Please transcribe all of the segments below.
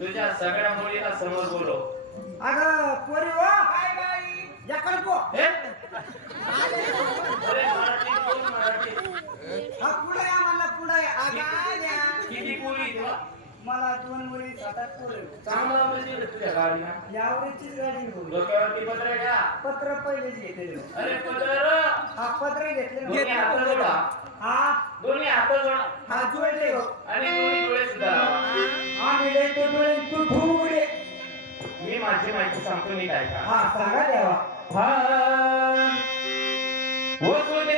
तुझ्या सगळ्या मुलीला समोर बोलो अगं पोरी हो. काय बाई. याकडे पो. हे? अरे मराठी बोल मराठी? हा पुढे या मला पुढे आगाड्या किती मुली तुला मला दोन मुली सात आठ पुढे चांगला म्हणजे रे तुझ्या गाडीला. यावरीचीच गाडी डोक्यावरती पत्र घ्या. पत्र पहिलेच घेतले अरे पत्र हा पत्र घेतले. दोन्ही ना हात जोडा. हा. दोन्ही हात जोडा. हा जोडले. हो. आणि दोन्ही डोळे सुद्धा. आम्ही लेतो डोळे तू मी माझी माहिती सांगतो नीट ऐका. हा सांगा देवा. हा. वसुदेवं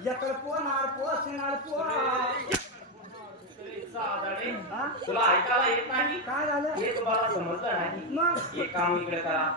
ग याकडे पोनार पोसणार पो साधारण हा? तुला ऐकायला येत नाही? काय झालं? हे तुम्हाला समजलं नाही. मग? एक काम इकडे करा.